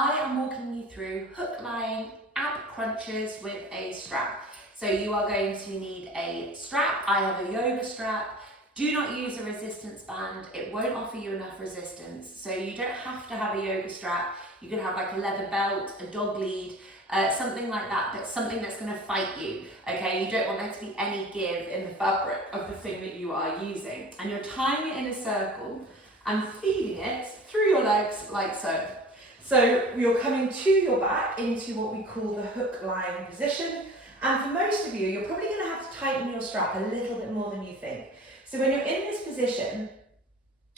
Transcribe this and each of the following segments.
I am walking you through hook-lying ab crunches with a strap. So you are going to need a strap. I have a yoga strap. Do not use a resistance band. It won't offer you enough resistance. So you don't have to have a yoga strap. You can have like a leather belt, a dog lead, something like that, but something that's going to fight you, okay? You don't want there to be any give in the fabric of the thing that you are using. And you're tying it in a circle and feeding it through your legs like so. So you're coming to your back into what we call the hook lying position. And for most of you, you're probably going to have to tighten your strap a little bit more than you think. So when you're in this position,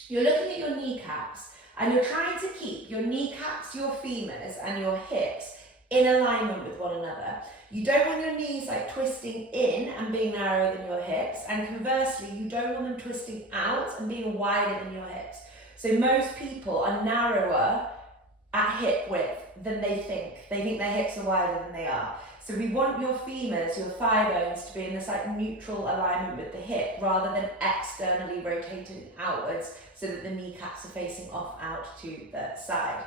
you're looking at your kneecaps and you're trying to keep your kneecaps, your femurs and your hips in alignment with one another. You don't want your knees like twisting in and being narrower than your hips, and conversely, you don't want them twisting out and being wider than your hips. So most people are narrower at hip width than they think. They think their hips are wider than they are. So we want your femurs, your thigh bones, to be in this like neutral alignment with the hip rather than externally rotating outwards so that the kneecaps are facing off out to the side.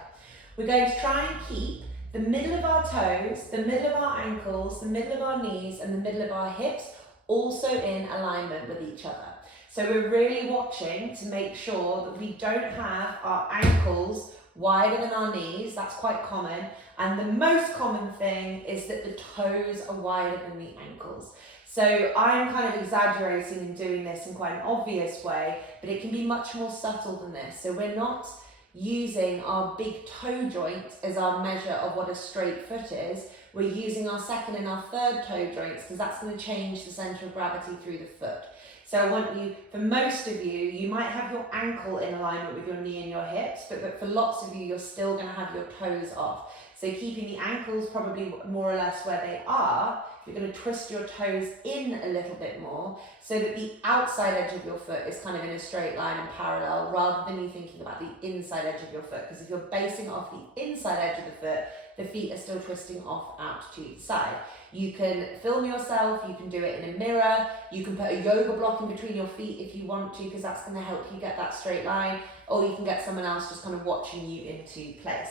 We're going to try and keep the middle of our toes, the middle of our ankles, the middle of our knees and the middle of our hips also in alignment with each other. So we're really watching to make sure that we don't have our ankles wider than our knees. That's quite common. And the most common thing is that the toes are wider than the ankles. So I'm kind of exaggerating and doing this in quite an obvious way, but it can be much more subtle than this. So we're not using our big toe joint as our measure of what a straight foot is. We're using our second and our third toe joints because that's going to change the center of gravity through the foot. So I want you, for most of you, you might have your ankle in alignment with your knee and your hips, but for lots of you, you're still going to have your toes off. So keeping the ankles probably more or less where they are, you're going to twist your toes in a little bit more so that the outside edge of your foot is kind of in a straight line and parallel rather than you thinking about the inside edge of your foot. Because if you're basing off the inside edge of the foot, the feet are still twisting off out to the side. You can film yourself, you can do it in a mirror, you can put a yoga block in between your feet if you want to, because that's going to help you get that straight line, or you can get someone else just kind of watching you into place.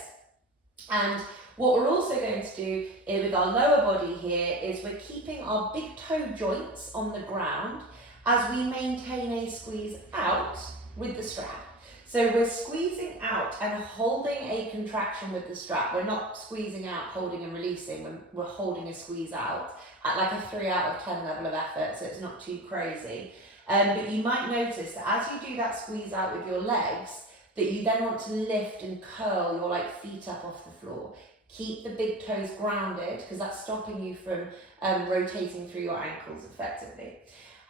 And what we're also going to do with our lower body here is we're keeping our big toe joints on the ground as we maintain a squeeze out with the strap. So we're squeezing out and holding a contraction with the strap. We're not squeezing out, holding and releasing. We're holding a squeeze out at like a 3 out of 10 level of effort, so it's not too crazy. But you might notice that as you do that squeeze out with your legs, that you then want to lift and curl your like feet up off the floor. Keep the big toes grounded because that's stopping you from rotating through your ankles effectively.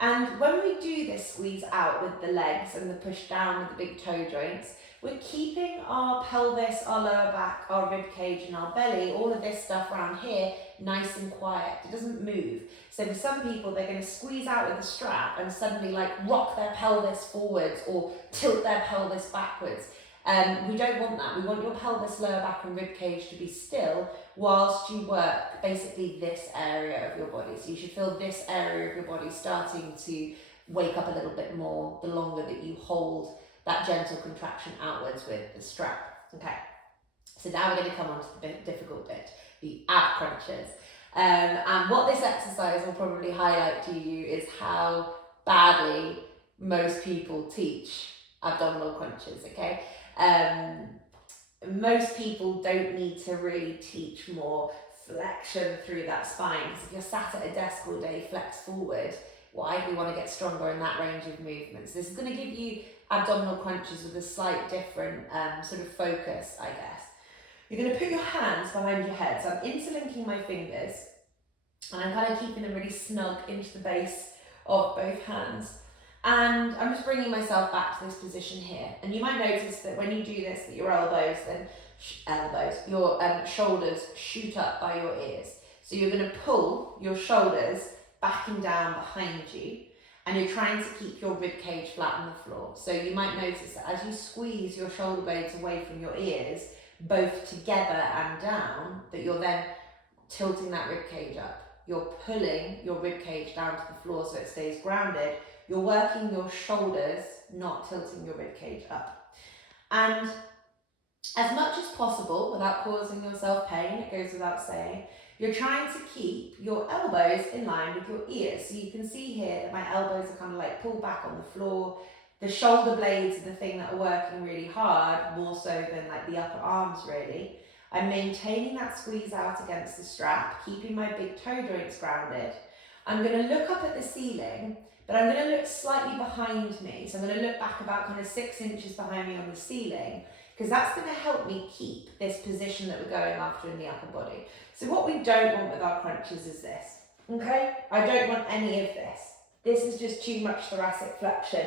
And when we do this squeeze out with the legs and the push down with the big toe joints, we're keeping our pelvis, our lower back, our rib cage and our belly, all of this stuff around here, nice and quiet. It doesn't move. So for some people, they're going to squeeze out with the strap and suddenly like rock their pelvis forwards or tilt their pelvis backwards. We don't want that. We want your pelvis, lower back and rib cage to be still whilst you work basically this area of your body. So you should feel this area of your body starting to wake up a little bit more the longer that you hold that gentle contraction outwards with the strap. Okay, so now we're going to come on to the difficult bit, the ab crunches. And what this exercise will probably highlight to you is how badly most people teach abdominal crunches, okay? Most people don't need to really teach more flexion through that spine, because if you're sat at a desk all day, flex forward, why do we want to get stronger in that range of movements? This is going to give you abdominal crunches with a slight different sort of focus, I guess. You're going to put your hands behind your head. So I'm interlinking my fingers and I'm kind of keeping them really snug into the base of both hands. And I'm just bringing myself back to this position here. And you might notice that when you do this, that your your shoulders shoot up by your ears. So you're going to pull your shoulders back and down behind you, and you're trying to keep your rib cage flat on the floor. So you might notice that as you squeeze your shoulder blades away from your ears, both together and down, that you're then tilting that rib cage up. You're pulling your rib cage down to the floor so it stays grounded. You're working your shoulders, not tilting your rib cage up. And as much as possible without causing yourself pain, it goes without saying, you're trying to keep your elbows in line with your ears. So you can see here that my elbows are kind of like pulled back on the floor. The shoulder blades are the thing that are working really hard, more so than like the upper arms really. I'm maintaining that squeeze out against the strap, keeping my big toe joints grounded. I'm going to look up at the ceiling, but I'm going to look slightly behind me. So I'm going to look back about kind of 6 inches behind me on the ceiling, because that's going to help me keep this position that we're going after in the upper body. So what we don't want with our crunches is this, okay? I don't want any of this. This is just too much thoracic flexion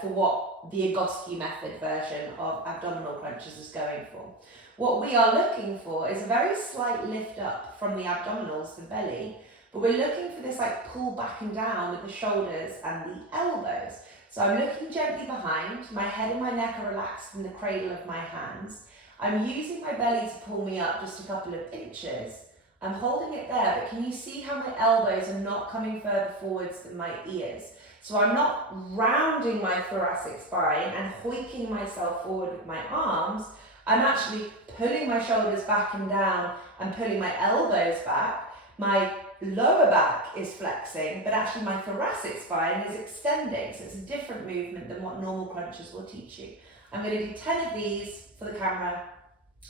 for what the Egoscue method version of abdominal crunches is going for. What we are looking for is a very slight lift up from the abdominals, the belly, but we're looking for this like pull back and down with the shoulders and the elbows. So I'm looking gently behind, my head and my neck are relaxed in the cradle of my hands. I'm using my belly to pull me up just a couple of inches. I'm holding it there, but can you see how my elbows are not coming further forwards than my ears? So I'm not rounding my thoracic spine and hoiking myself forward with my arms. I'm actually pulling my shoulders back and down and pulling my elbows back. My lower back is flexing, but actually my thoracic spine is extending. So it's a different movement than what normal crunches will teach you. I'm going to do 10 of these for the camera.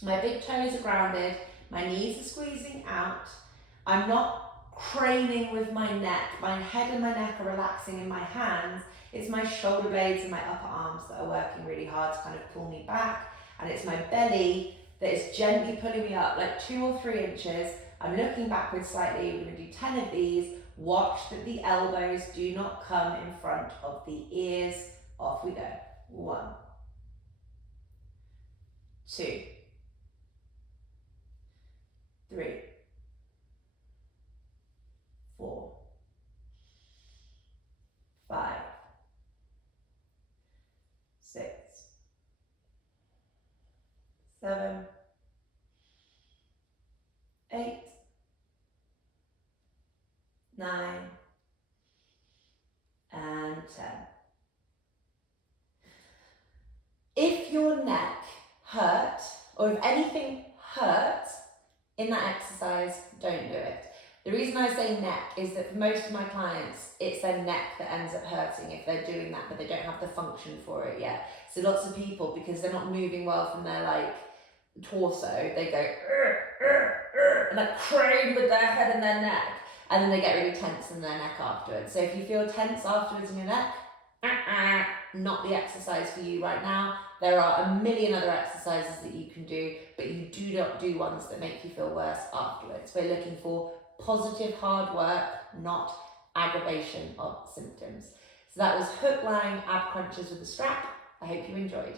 My big toes are grounded. My knees are squeezing out. I'm not craning with my neck. My head and my neck are relaxing in my hands. It's my shoulder blades and my upper arms that are working really hard to kind of pull me back. And it's my belly that is gently pulling me up like 2 or 3 inches. I'm looking backwards slightly. We're going to do 10 of these. Watch that the elbows do not come in front of the ears. Off we go. 1, 2, 3, 4, 5, 6, 7, 8, 9, and 10. If your neck hurt, or if anything hurt in that exercise, don't do it. The reason I say neck is that for most of my clients, it's their neck that ends up hurting if they're doing that, but they don't have the function for it yet. So lots of people, because they're not moving well from their like torso, they go and like crane with their head and their neck, and then they get really tense in their neck afterwards. So if you feel tense afterwards in your neck, not the exercise for you right now. There are a million other exercises that you can do, but you do not do ones that make you feel worse afterwards. We're looking for positive hard work, not aggravation of symptoms. So that was Hooklying Ab Crunches with a strap. I hope you enjoyed.